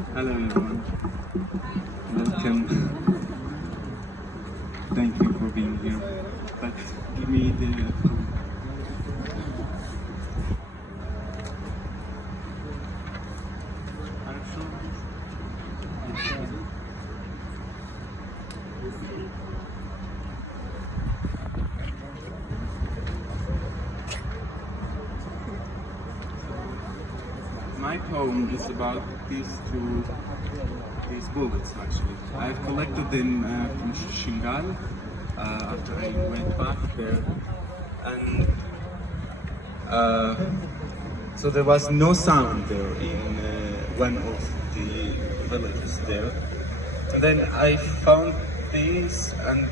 Hello everyone. Welcome. Thank you for being here. But give me the my poem is about these bullets actually. I've collected them from Shingal after I went back there, and so there was no sound there in one of the villages there. And then I found these, and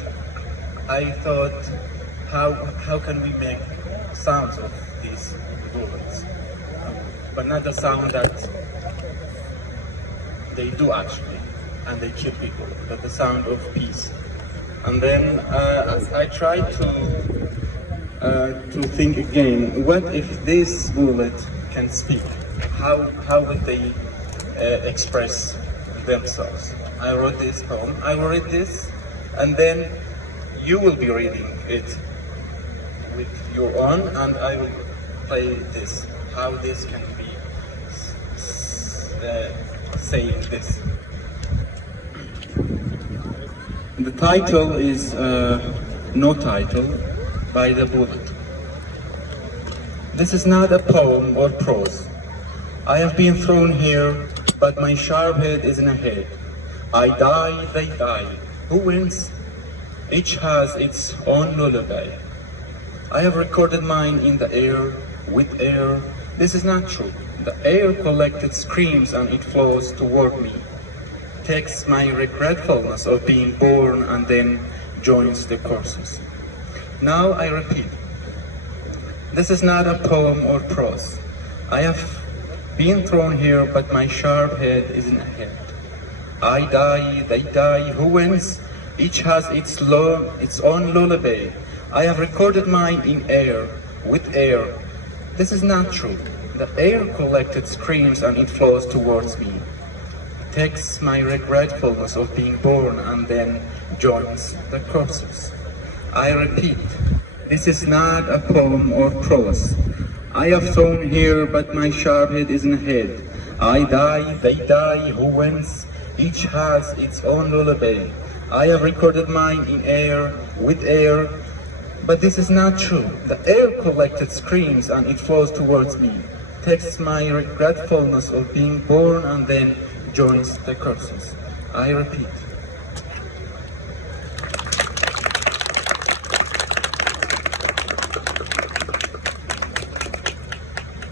I thought, how can we make sounds of these bullets? But not the sound that they do actually, and they kill people, but the sound of peace. And then I tried to think again, what if this bullet can speak? How would they express themselves? I wrote this poem, I will read this, and then you will be reading it with your own, and I will play this, how this can be saying this. The title is No Title by the Bullet. This is not a poem or prose. I have been thrown here, but my sharp head isn't ahead. I die, they die. Who wins? Each has its own lullaby. I have recorded mine in the air, with air. This is not true. The air collected screams and it flows toward me. Takes my regretfulness of being born and then joins the courses. Now I repeat, this is not a poem or prose. I have been thrown here, but my sharp head isn't ahead. I die, they die, who wins? Each has its own lullaby. I have recorded mine in air, with air. This is not true. The air collected screams and it flows towards me. It takes my regretfulness of being born and then joins the courses. I repeat, this is not a poem or prose. I have thrown here, but my sharp head isn't ahead. I die, they die, who wins? Each has its own lullaby. I have recorded mine in air, with air, but this is not true. The air collected screams and it flows towards me. Takes my regretfulness of being born and then joins the curses. I repeat,